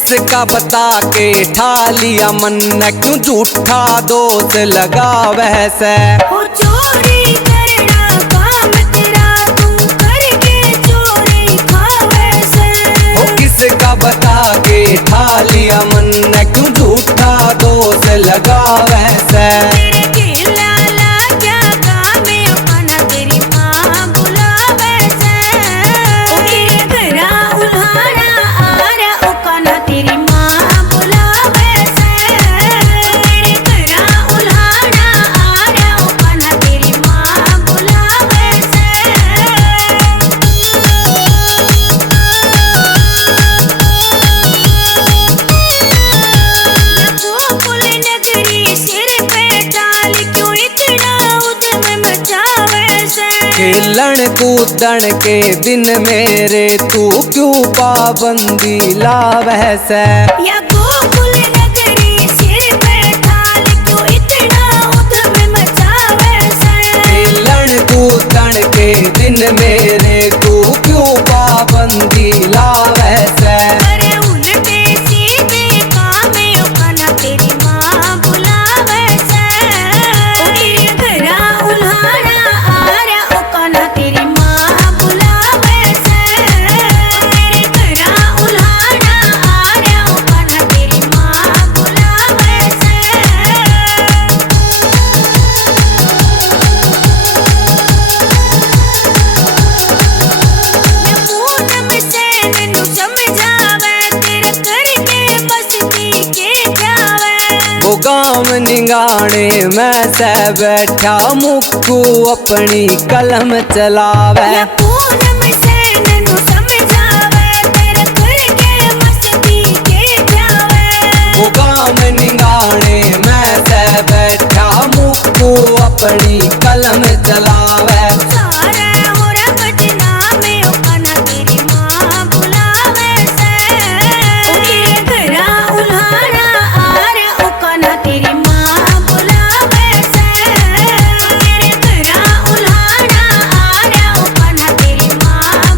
किसका बता के ठा लिया मन, क्यों झूठा दोष लगा वैसे। ओ चोरी करना काम तेरा, तू करके चोरी खावे से। ओ किसका बता के ठा लिया मन, क्यों झूठा दोष लगा वैसे। तेरे लाला क्या काम है, ओ कान्हा तेरी माँ बुलावे से। ओ तेरे घरा उल्हाड़ा आ रहा, ओ कान्हा तेरी माँ बुलावे से। तेरे घरा उल्हाड़ा आ रहा, ओ कान्हा तेरी माँ बुलावे से। गोकुल नगरी सिर पे डाल, क्यों इतना उद्यम मचावे से। खेलन कूदन के दिन मेरे तू क्यों पाबंदी लावै से। या गोकुल नगरी सिर पे डाल, क्यों इतना उद्यम मचावे से। खेलन कूदन के दिन मेरे तू क्यों पाबंदी लावै से। अरे उल्टे सीधे काम है, ओ कान्हा तेरी माँ बुलावे से। ओ तेरे घरा उल्हाड़ा आ रहा, ओ कान्हा तेरी माँ बुलावे से। तेरे घरा उल्हाड़ा आ रहा, ओ कान्हा तेरी माँ बुलावे से। पूनम से मैनू समझावे, तेरे करके मस्ती के जावे। वो गाम निगाने मैं से बैठा मुक्कू अपनी कलम चलावे। या पूनम से मैनू समझावे, तेरे करके मस्ती के जावे। वो गाम निगाने मैं से बैठा मुक्कू अपनी कलम चलावे। सारे होरा बदनाम है, ओ कान्हा तेरी माँ बुलावे से। ओ तेरे घरा उल्हाड़ा आ रहा, ओ कान्हा तेरी माँ बुलावे से। तेरे घरा उल्हाड़ा आ रहा, ओ कान्हा तेरी माँ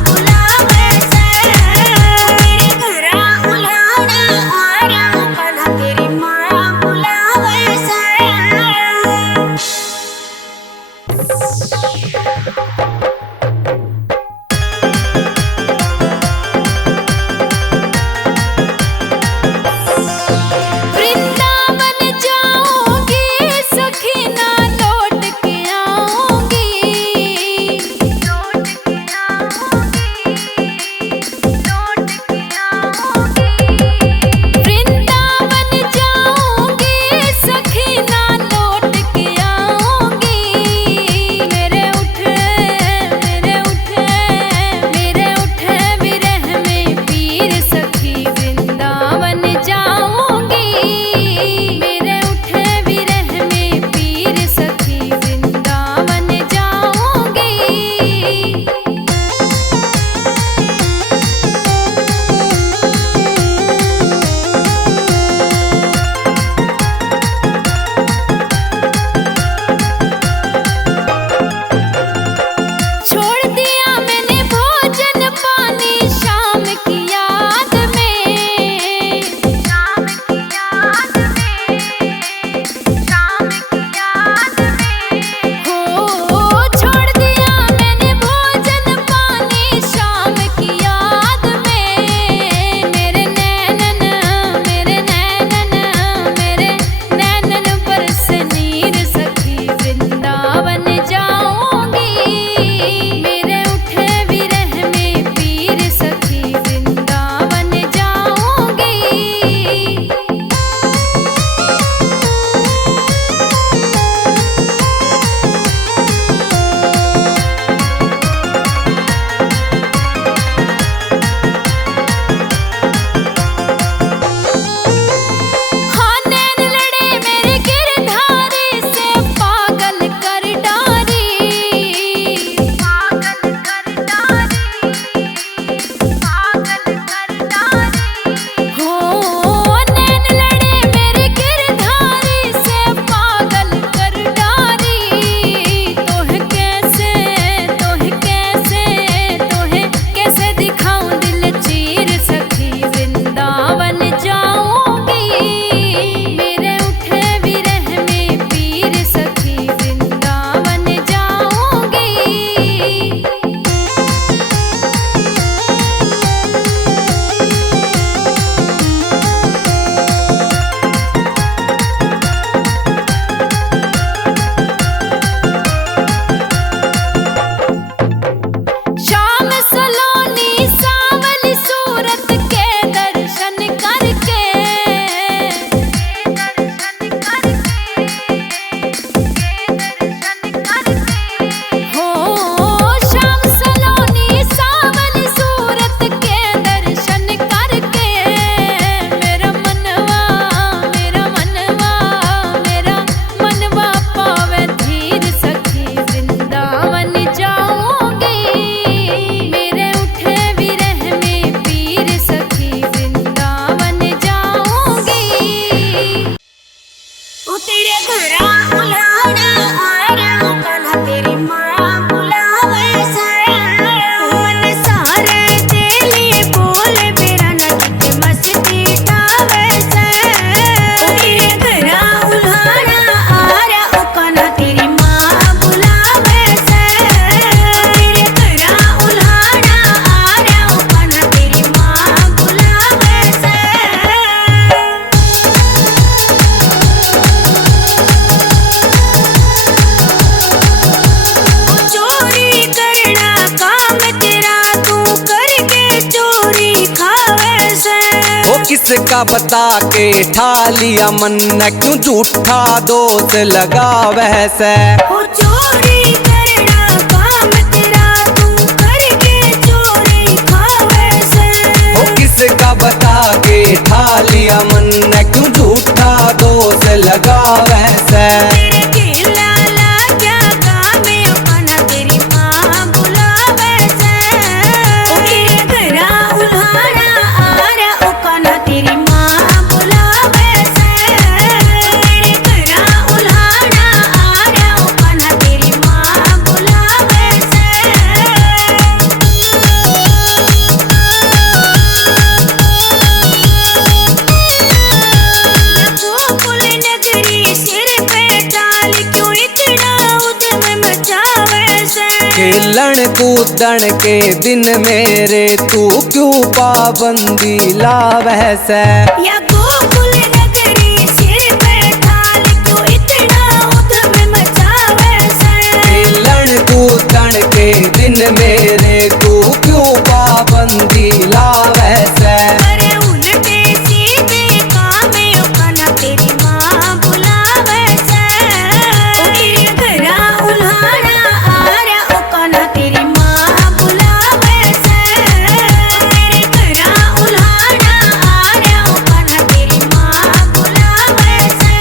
किसका बता के ठा लिया मन क्यों झूठा दोष लगा वैसे हो चोरी करना काम तेरा तू करके चोरी खावे से हो किसका बता के ठा लिया मन क्यों झूठा दोष लगा वैसे तेरे खिला क्या काम अपना तेरी माँ बुलावे से तेरे घरा उल्हाड़ा आ रहा उकाना तेरी माँ बुलावे से तेरे घरा उल्हाड़ा आ रहा उकाना तेरी माँ बुलावे से गोकुल नगरी सिर पे डाल क्यों इतना उद्यम मचावे से खेलन कूदन के दिन मेरे तू क्यों पाबंदी लावै से या गोकुल नगरी सिर पे डाल क्यों इतना उद्यम मचावे से खेलन कूदन के दिन मेरे तू क्यों पाबंदी लावै से अरे उल्टे सीधे काम उकाना तेरी माँ बुलावे से तेरे घरा उल्हाड़ा आ रहा उकाना तेरी माँ बुलावे से तेरे घरा उल्हाड़ा आ रहा उकाना तेरी माँ बुलावे से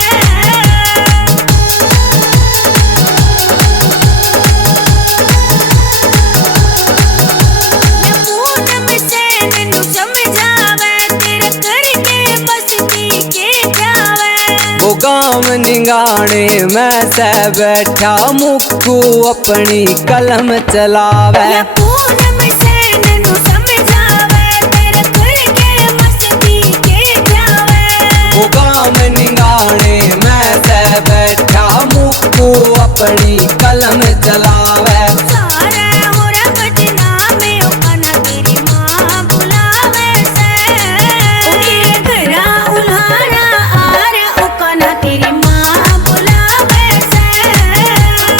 पूनम से मैनू समझावे तेरे करके मस्ती के जावे वो गाँव निगाने मैं से बैठा मुक्कू अपनी कलम चलावै या पूनम से मैनू समझावे तेरे करके मस्ती के जावे वो गाँव निगाने मैं से बैठा मुक्कू अपनी कलम चलावै सारे हो रब बदनामे उकाना तेरी माँ बुलावे से तेरे घरा उल्हाड़ा आ रहा उकाना तेरी माँ बुलावे से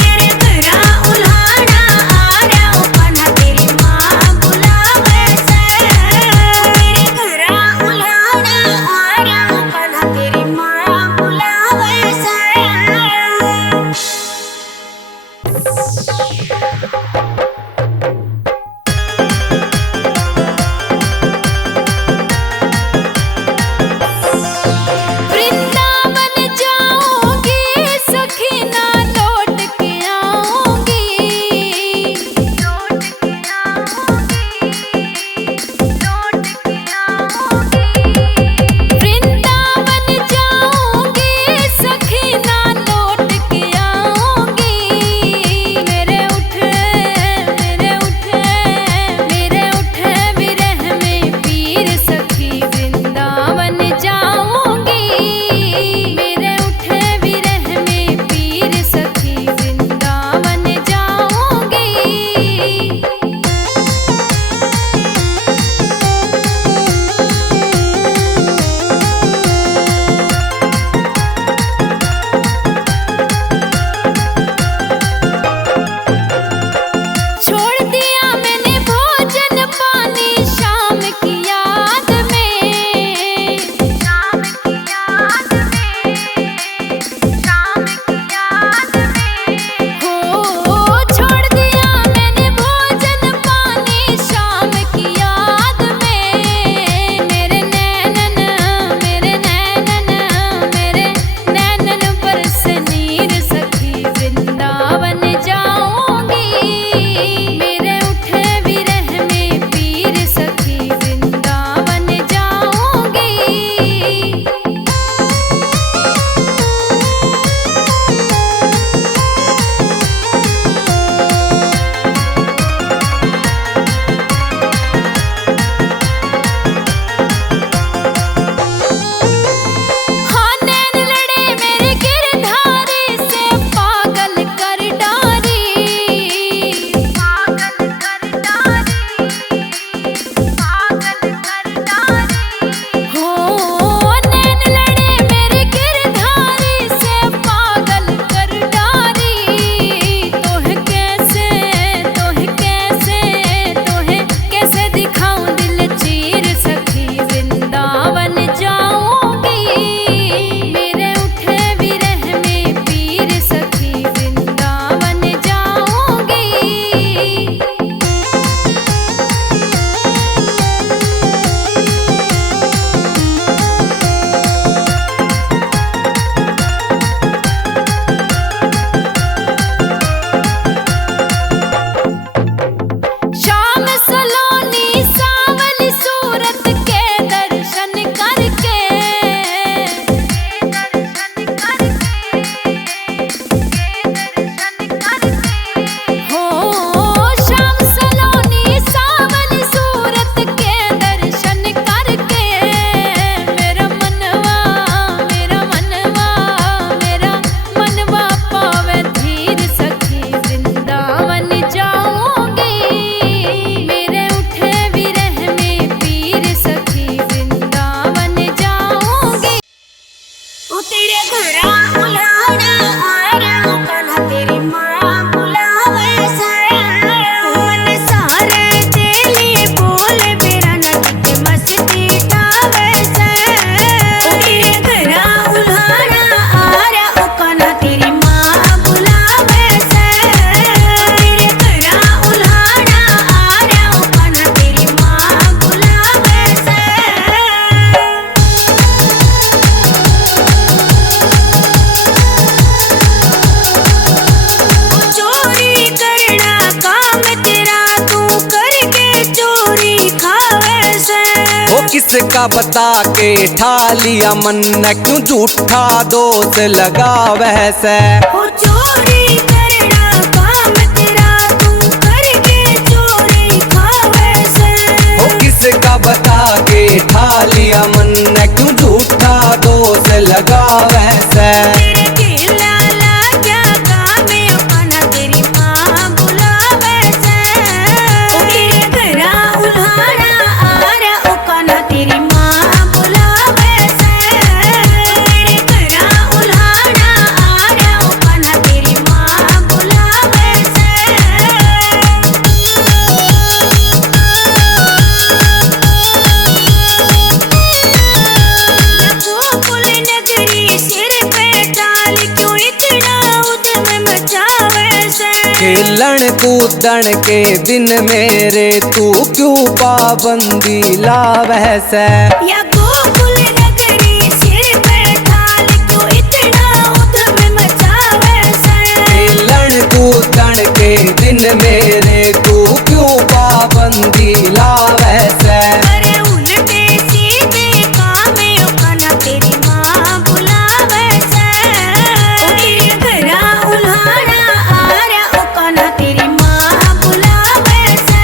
तेरे घरा उल्हाड़ा आ रहा उकाना तेरी माँ बुलावे से तेरे घरा उल्हाड़ा आ रहा उकाना तेरी माँ बुलावे से किसका बता के ठा लिया मन, क्यों झूठा दोष लगावे से। हो चोरी करना काम तेरा, तू करके चोरी खावे से। हो किसका बता के ठा लिया मन, क्यों झूठा दोष लगावे से। तेरे केला लाग्या काम ओकना तेरी माँ बुलावे से। तेरे घरा उल्हाड़ा आरा ओकना तेरी माँ बुलावे से। तेरे घरा उल्हाड़ा आरा ओकना तेरी माँ बुलावे से। गोकुल नगरी सिर पे डाल क्यों इतना उद्यम मचावे से। खेलन कूदन के दिन मेरे तू क्यों पाबंदी लावे से। या गोकुल नगरी सिर पे डाल क्यों इतना उद्यम मचावे से। खेलन कूदन के दिन मेरे तू क्यों पाबंदी लावे से। अरे उल्टे सीधे काम ओकना तेरी माँ बुलावे से। तेरे घरा उल्हाड़ा आरा ओकना तेरी माँ बुलावे से।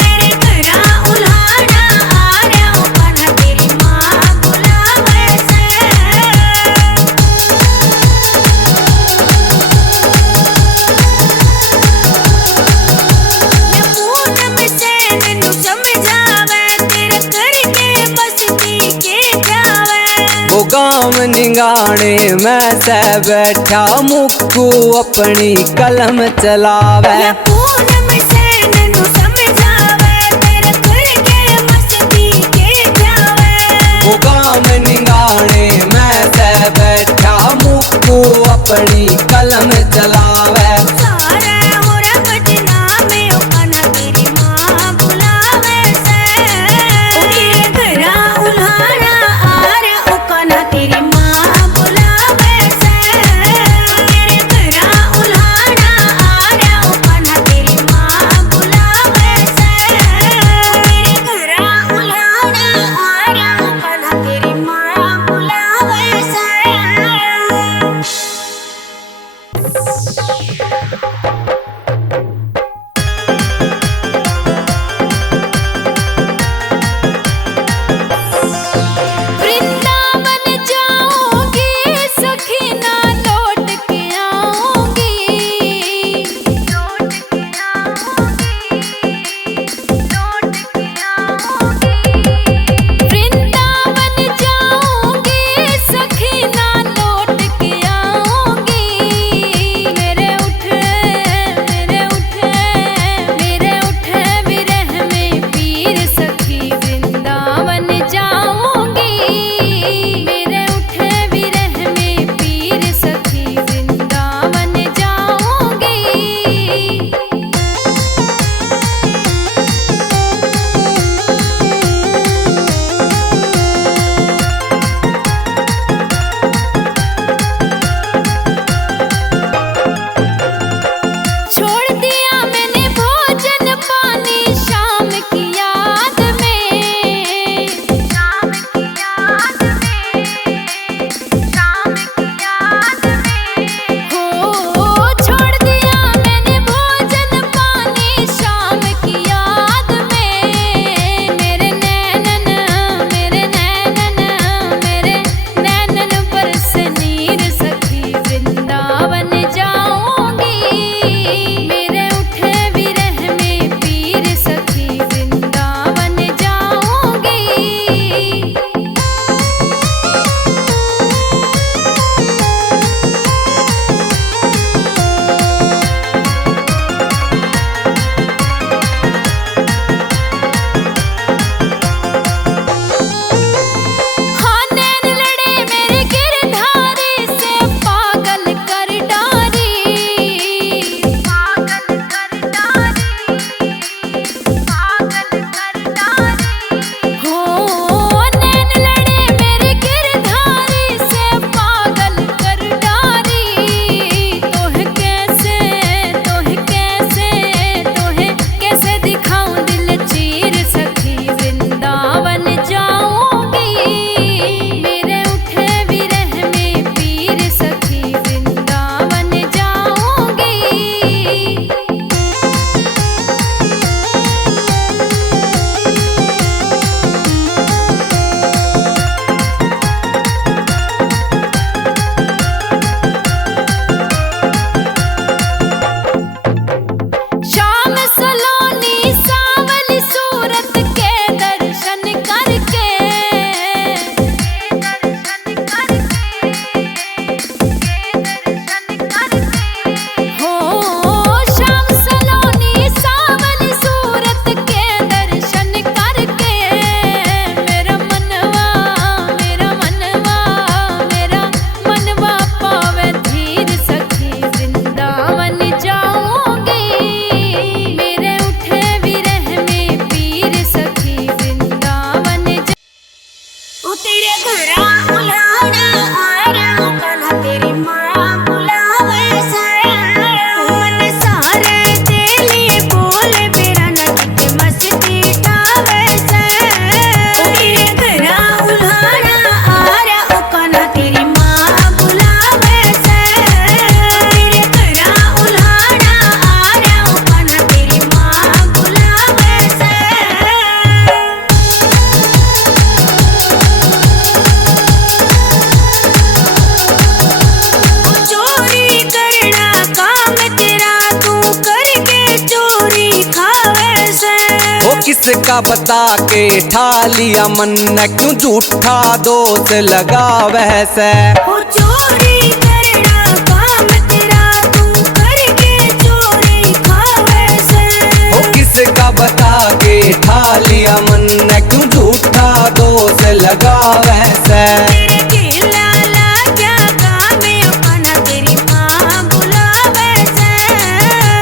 तेरे घरा उल्हाड़ा आरा ओकना तेरी माँ बुलावे से। पूनम से नैनू समझावे, तेरे करके मस्ती के जावे। वो गाम निगाने में से बैठा मुक्कू अपनी कलम चलावे। या पूनम से नैनू समझावे, तेरे करके मस्ती के जावे। वो गाम निगाने में से बैठा मुक्कू अपनी कलम चलावे। सारे होरा बदनामे ओकना तेरी माँ बुलावे से। तेरे घरा उल्हाड़ा आरा ओकना तेरी माँ बुलावे से। तेरे घरा उल्हाड़ा आरा ओकना तेरी माँ बुलावे से। तेरे घरा उल्हाड़ा आरा ओकना तेरी माँ बुलावे से। किसका बता के ठा लिया मन क्यों झूठा दोष लगावे से। ओ चोरी करना काम तेरा तू करके चोरी खावे से। ओ किसका बता के ठा लिया मन क्यों झूठा दोष लगावे से। तेरे केला लाग्या गामे ओकाना तेरी माँ बुलावे से।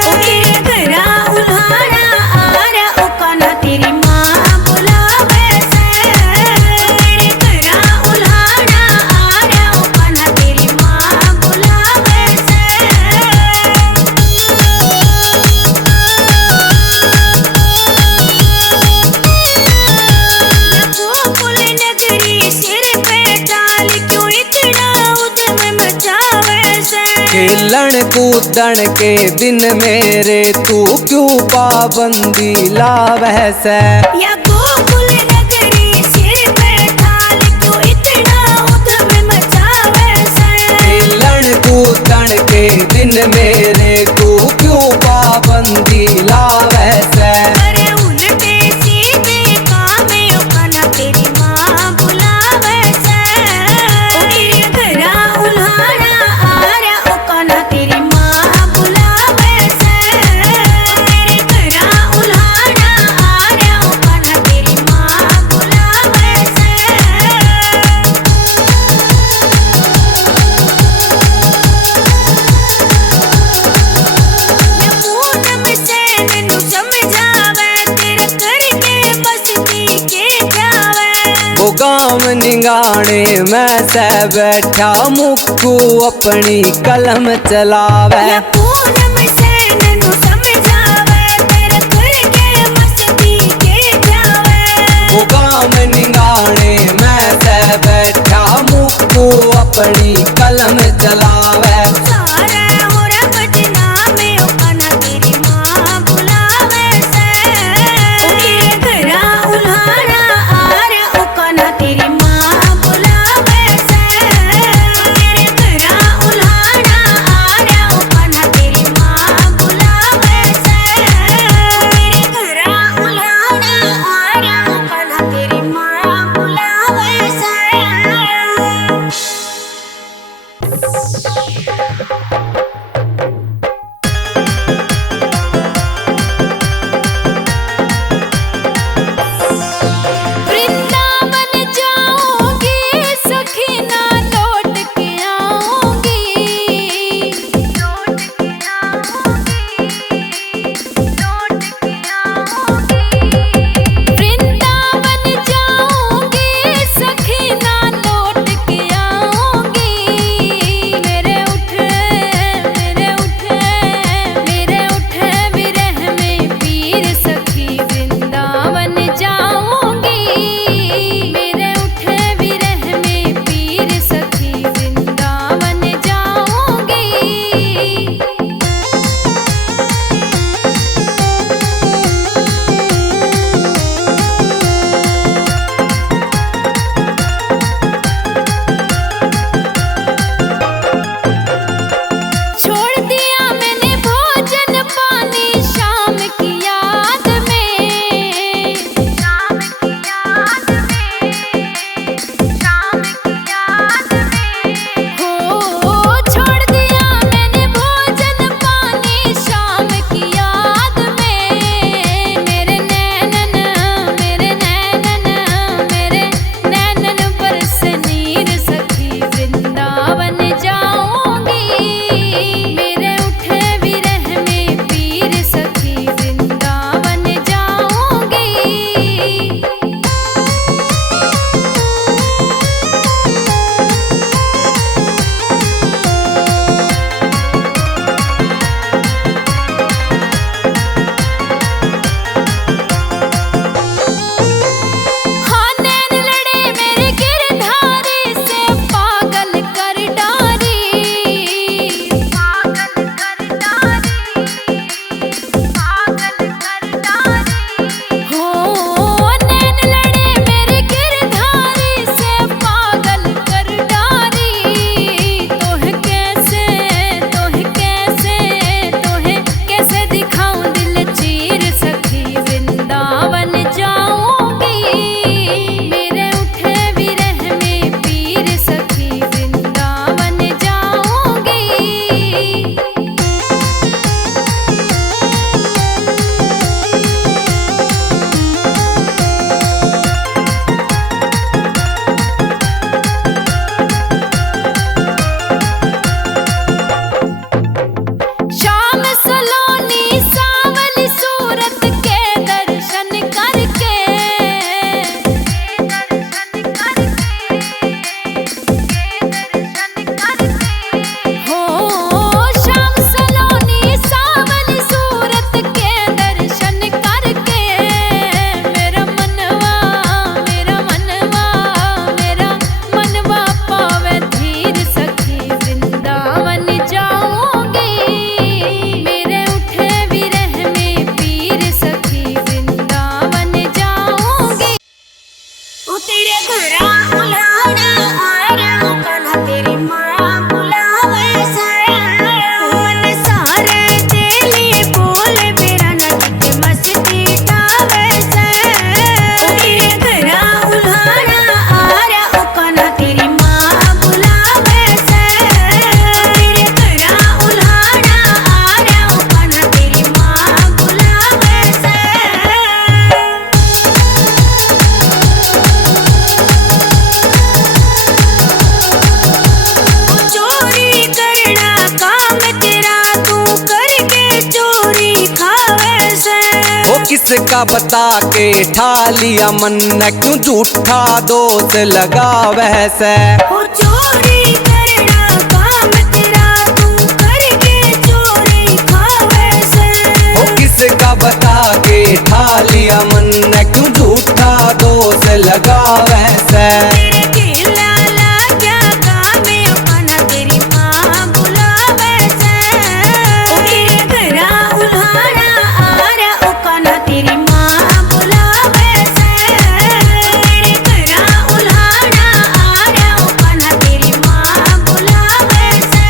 ओ तेरे घरा उल्हाड़ा आरा ओकाना तेरी माँ बुलावे से। तेरे घरा उल्हाड़ा आरा ओकाना तेरी माँ बुलावे से। गोकुल नगरी सिर पे डाल क्यों इतना उधम मचावे से। खेलन कूदन के दिन मेरे तू क्यों पाबंदी लावे से। या गोकुल नगरी सिर पे डाल क्यों इतना उधम मचावे से। खेलन कूदन के दिन मेरे तू क्यों पाबंदी लावे से। अरे उल्टे सीधे कामे ओकाना तेरी माँ बुलावे से। ओ तेरे घरा उल्हाड़ा आरा ओकाना तेरी माँ बुलावे से। तेरे घरा उल्हाड़ा आरा ओकाना तेरी माँ बुलावे से। पूनम से मैनू समझावे तेरे करके मस्ती के जावे। वो गाम निगाने में से बैठा मुक्कू अपनी कलम चलावे। या पूनम से मैनू समझावे तेरे करके मस्ती के जावे। वो गाम निगाने में से बैठा मुक्कू अपनी कलम चलावे। सारे होरा बदनामे ओकाना तेरी माँ बुलावे से। ओ तेरे घरा उल्हाड़ा आरा ओकाना तेरी माँ बुलावे से। तेरे घरा उल्हाड़ा आरा ओकाना तेरी किसका बता के ठा लिया मन न क्यों झूठा दोष लगा वैसे। हो चोरी करना काम तेरा तू करके चोरी खावे से। हो किसका बता के ठा लिया मन न क्यों झूठा दोष लगा वैसे। तेरे केला क्या काम है अपना तेरी माँ बुलावे से। ओ तेरे घरा उल्हाड़ा आ रहा ओकाना तेरी माँ बुलावे से। तेरे घरा उल्हाड़ा आ रहा ओकाना तेरी माँ बुलावे से।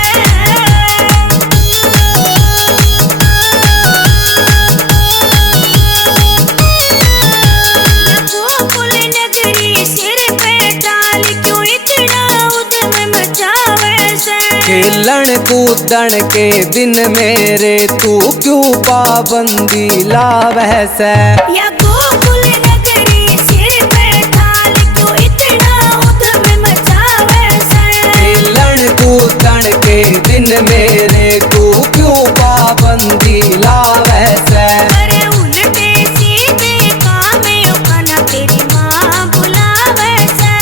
गोकुल नगरी सिर पे डाल क्यों इतना उद्यम मचावे से। खेलन कूदन के दिन मेरे तू क्यों पाबंदी लावे से। या गोकुल नगरी सिर पे डाल क्यों इतना उद्यम मचावे से। खेलन कूदन के दिन मेरे तू क्यों पाबंदी लावे से। अरे उल्टे सीधे काम ओकाना तेरी माँ बुलावे से।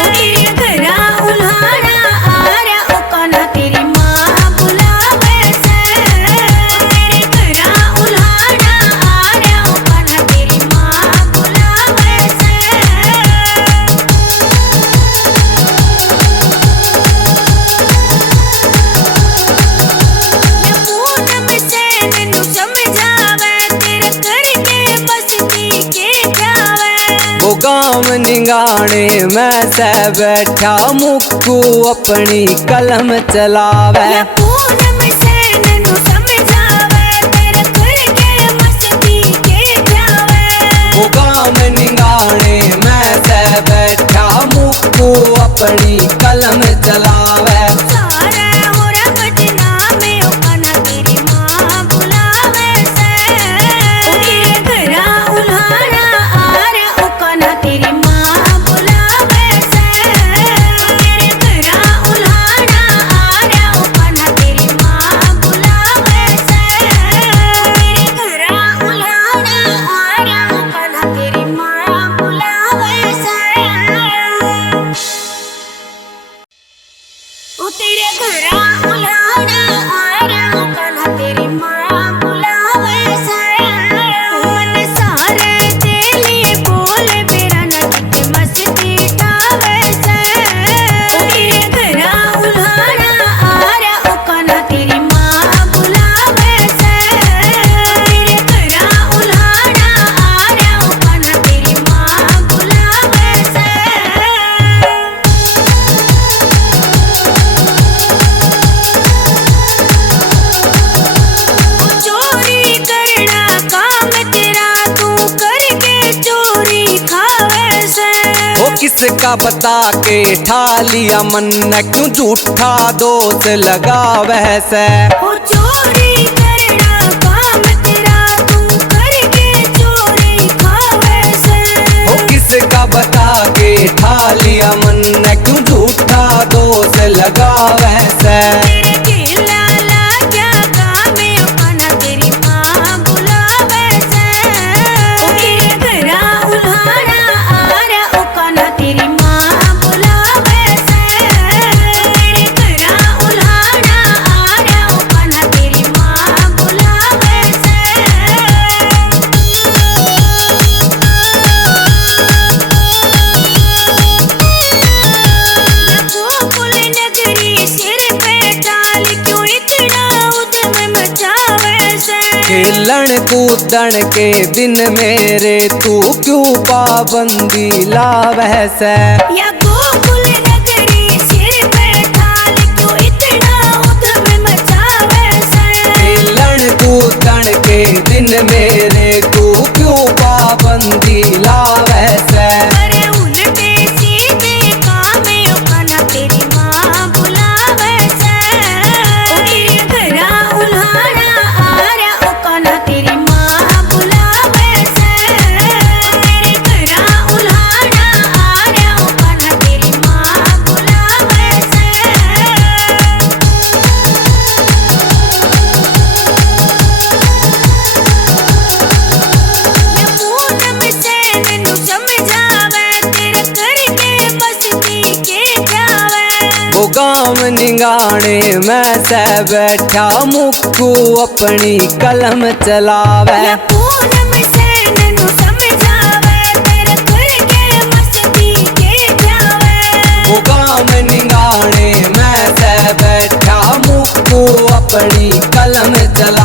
ओ तेरे घरा उल्हाड़ा आ रहा ओकाना तेरी माँ बुलावे से। तेरे घरा उल्हाड़ा आ रहा ओकाना तेरी माँ बुलावे से। या पूनम से नैनू समझावे तेरे करके मस्ती के जावे। वो गाँव निगाने में से बैठा मुक्कू अपनी कलम चलावे। या पूनम से नैनू समझावे तेरे करके मस्ती के जावे। वो गाँव निगाने में से बैठा मुक्कू अपनी कलम चलावे। सारे हो रंगना में ओकाना तेरी माँ बुलावे से। ओ तेरे घरा उल्हाड़ा आ रहा ओकाना तेरी माँ बुलावे से। तेरे घरा उल्हाड़ा आ रहा ओकाना तेरी माँ बुलावे से। तेरे घरा उल्हाड़ा आ रहा ओकाना तेरी माँ बुलावे से। ओ तेरे घरा उल्हाड़ा आ रहा ओकाना तेरी माँ बुलावे से। मन सारे तेली बोले बेरा नट मस्ती टावे से। ओ तेरे घरा उल्हाड़ा आ रहा ओकाना तेरी माँ बुलावे से। तेरे घरा उल्हाड़ा आ रहा ओकाना तेरी माँ बुलावे से। चोरी करना काम तेरा तू करके चोरी खावे से। वो किसका बता के ठा लिया मन न क्यों झूठा दोष लगा वैसे। हो चोरी करना काम तेरा तू करके चोरी खावे से। वो किसका बता के ठा लिया मन न क्यों झूठा दोष लगा वैसे। तेरे केला क्या काम है ओकाना तेरी माँ बुलावे से। ओ तेरे घरा उल्हाड़ा आ रहा ओकाना तेरी माँ बुलावे से। तेरे घरा उल्हाड़ा आ रहा ओकाना तेरी माँ बुलावे से। गोकुल नगरी सिर पे डाल क्यों इतना उद्यम मचावे से। खेलन कूदन के दिन मेरे तू क्यों पाबंदी लावे से। या गोकुल नगरी सिर पे डाल क्यों इतना उद्यम मचावे से। खेलन कूदन के दिन मेरे तू क्यों पाबंदी लावे से। अरे उल्टे सीधे काम ओकाना तेरी माँ बुलावे से। ओ तेरे घरा उल्हाड़ा आ रहा ओकाना तेरी माँ बुलावे से। तेरे घरा उल्हाड़ा आ रहा ओकाना तेरी माँ बुलावे से। गाँव निगाने मैं से बैठा मुक्कू अपनी कलम चलावे। या पूनम सैन नु समझावे तेरे खुल के मस्ती के जावे। वो गाँव निगाने मैं से बैठा मुक्कू अपनी कलम चला